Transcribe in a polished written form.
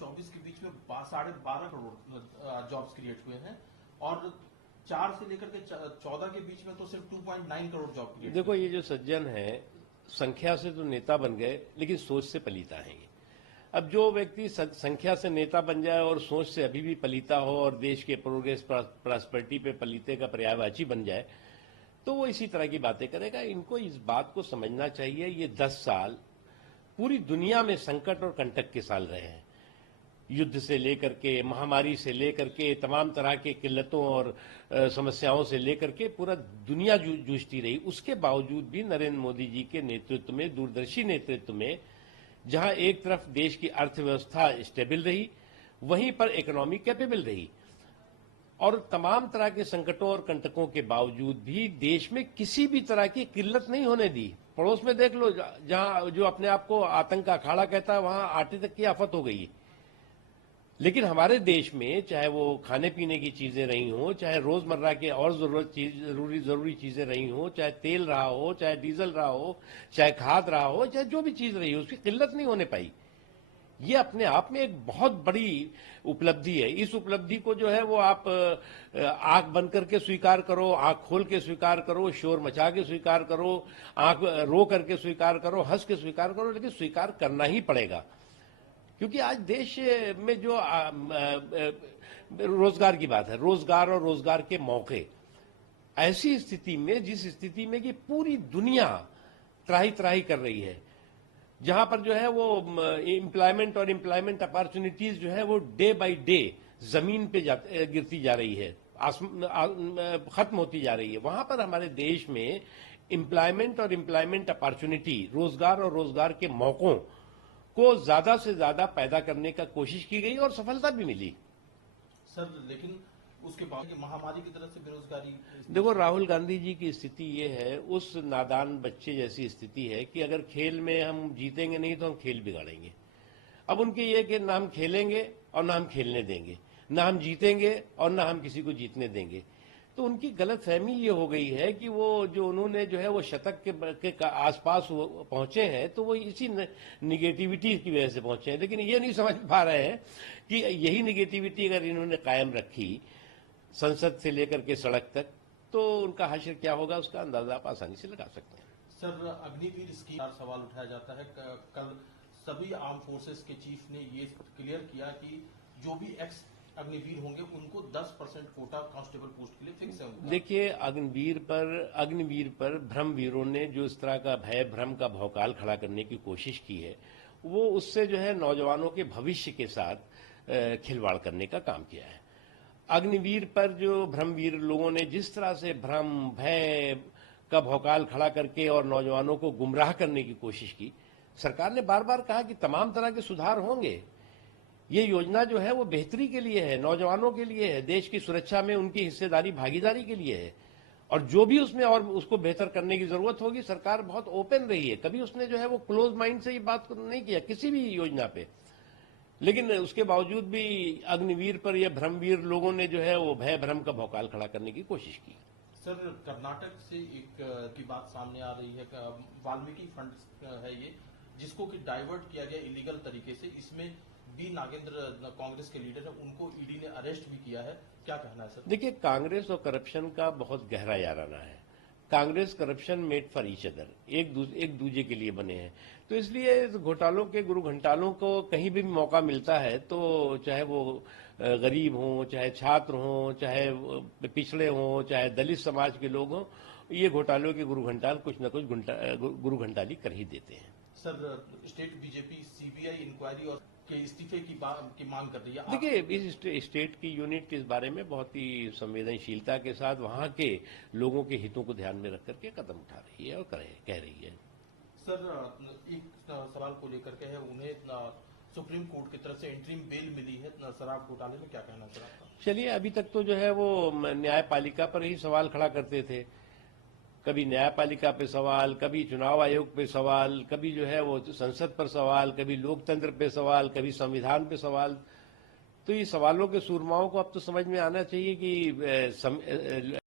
2024 के बीच में 12.5 crore jobs create हुए हैं और 4 से लेकर के 14 के बीच में तो सिर्फ 2.9 करोड़ जॉब क्रिएट। देखो, ये जो सज्जन है संख्या से तो नेता बन गए लेकिन सोच से पलीता है ये। अब जो व्यक्ति संख्या से नेता बन जाए और सोच से अभी भी पलीता हो और देश के प्रोग्रेस प्रॉस्पेरिटी पे पलीते का पर्यायवाची बन जाए तो वो इसी तरह की बातें करेगा। इनको इस बात को समझना चाहिए, ये 10 साल पूरी दुनिया में संकट और कंटक के साल रहे हैं। युद्ध से लेकर के, महामारी से लेकर के, तमाम तरह के किल्लतों और समस्याओं से लेकर के पूरा दुनिया जूझती रही। उसके बावजूद भी नरेंद्र मोदी जी के नेतृत्व में, दूरदर्शी नेतृत्व में, जहां एक तरफ देश की अर्थव्यवस्था स्टेबल रही, वहीं पर इकोनॉमी कैपेबल रही और तमाम तरह के संकटों और कंटकों के बावजूद भी देश में किसी भी तरह की किल्लत नहीं होने दी। पड़ोस में देख लो, जहां जो अपने आप को आतंक का अखाड़ा कहता है वहां आटे तक की आफत हो गई। लेकिन हमारे देश में चाहे वो खाने पीने की चीजें रही हों, चाहे रोजमर्रा के और जरूरी चीजें रही हों, चाहे तेल रहा हो, चाहे डीजल रहा हो, चाहे खाद रहा हो, चाहे जो भी चीज रही हो, उसकी किल्लत नहीं होने पाई। ये अपने आप में एक बहुत बड़ी उपलब्धि है। इस उपलब्धि को जो है वो आप आंख बंद करके स्वीकार करो, आंख खोल के स्वीकार करो, शोर मचा के स्वीकार करो, आंख रो करके स्वीकार करो, हंस के स्वीकार करो, लेकिन स्वीकार करना ही पड़ेगा। क्योंकि आज देश में जो रोजगार की बात है, रोजगार और रोजगार के मौके, ऐसी स्थिति में, जिस स्थिति में कि पूरी दुनिया त्राही त्राही कर रही है, जहां पर जो है वो एम्प्लॉयमेंट और एम्प्लॉयमेंट अपॉर्चुनिटीज जो है वो डे बाय डे जमीन पे गिरती जा रही है, खत्म होती जा रही है, वहां पर हमारे देश में एम्प्लॉयमेंट और एम्प्लॉयमेंट अपॉर्चुनिटी, रोजगार और रोजगार के मौकों को ज्यादा से ज्यादा पैदा करने का कोशिश की गई और सफलता भी मिली। सर, लेकिन उसके बाद महामारी की तरह से बेरोजगारी। देखो, राहुल गांधी जी की स्थिति ये है, उस नादान बच्चे जैसी स्थिति है कि अगर खेल में हम जीतेंगे नहीं तो हम खेल बिगाड़ेंगे। अब उनकी ये कि ना हम खेलेंगे और ना हम खेलने देंगे, ना हम जीतेंगे और ना हम किसी को जीतने देंगे। तो उनकी गलतफहमी ये हो गई है कि वो जो उन्होंने जो है वो शतक के आसपास पहुंचे हैं तो वो इसी निगेटिविटी की वजह से पहुंचे हैं। लेकिन ये नहीं समझ पा रहे हैं कि यही निगेटिविटी अगर इन्होंने कायम रखी संसद से लेकर के सड़क तक तो उनका हश्र क्या होगा उसका अंदाजा आप आसानी से लगा सकते हैं। सर, अग्निवीर स्कीम पर सवाल उठाया जाता है। कल सभी आर्म फोर्सेस के चीफ ने ये क्लियर किया कि जो भी एक्स अग्निवीर होंगे उनको 10% कोटा कांस्टेबल पोस्ट के लिए फिक्स है। देखिए, अग्निवीर पर भ्रमवीरों ने जो इस तरह का भय भ्रम का भौकाल खड़ा करने की कोशिश की है, वो उससे जो है नौजवानों के भविष्य के साथ खिलवाड़ करने का काम किया है। अग्निवीर पर जो भ्रमवीर लोगों ने जिस तरह से भ्रम भय का भौकाल खड़ा करके और नौजवानों को गुमराह करने की कोशिश की, सरकार ने बार बार कहा कि तमाम तरह के सुधार होंगे। ये योजना जो है वो बेहतरी के लिए है, नौजवानों के लिए है, देश की सुरक्षा में उनकी हिस्सेदारी भागीदारी के लिए है और जो भी उसमें और उसको बेहतर करने की जरूरत होगी, सरकार बहुत ओपन रही है। कभी उसने जो है वो क्लोज माइंड से ये बात नहीं किया किसी भी योजना पे। लेकिन उसके बावजूद भी अग्निवीर पर या भ्रमवीर लोगों ने जो है वो भय भ्रम का भौकाल खड़ा करने की कोशिश की। सर, कर्नाटक से एक की बात सामने आ रही है, वाल्मीकि फंड है ये, जिसको कि डाइवर्ट किया गया इलीगल तरीके से। इसमें बी नागेंद्र कांग्रेस के लीडर है, उनको ईडी ने अरेस्ट भी किया है। क्या कहना है सर? देखिए, कांग्रेस और करप्शन का बहुत गहरा याराना है। Congress corruption made for each other, एक दूजे के लिए बने हैं। तो इसलिए इस घोटालों के गुरु घंटालों को कहीं भी मौका मिलता है तो चाहे वो गरीब हों, चाहे छात्र हों, चाहे पिछड़े हों, चाहे दलित समाज के लोग हों, ये घोटालों के गुरु घंटाल कुछ न कुछ गुरु घंटाली कर ही देते हैं। Sir, state BJP CBI inquiry और के इस्तीफे की मांग कर रही है। देखिए, इस स्टेट की यूनिट इस बारे में बहुत ही संवेदनशीलता के साथ वहां के लोगों के हितों को ध्यान में रख करके कदम उठा रही है और कह रही है। सर, एक सवाल को लेकर के है, उन्हें सुप्रीम कोर्ट की तरफ से इंटरिम बेल मिली है शराब घोटाले में, क्या कहना सर आपका? चलिए, अभी तक तो जो है वो न्यायपालिका पर ही सवाल खड़ा करते थे। कभी न्यायपालिका पे सवाल, कभी चुनाव आयोग पे सवाल, कभी जो है वो संसद पर सवाल, कभी लोकतंत्र पे सवाल, कभी संविधान पे सवाल। तो ये सवालों के सूरमाओं को अब तो समझ में आना चाहिए कि